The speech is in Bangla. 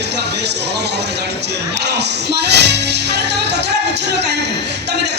ব্যক্তিটা বেশ ভালো ভাবে জানিছে মানুষ মানে আরে তুমি কথাটা বুঝছো না কাহিଁକି ତମେ ଦେଖ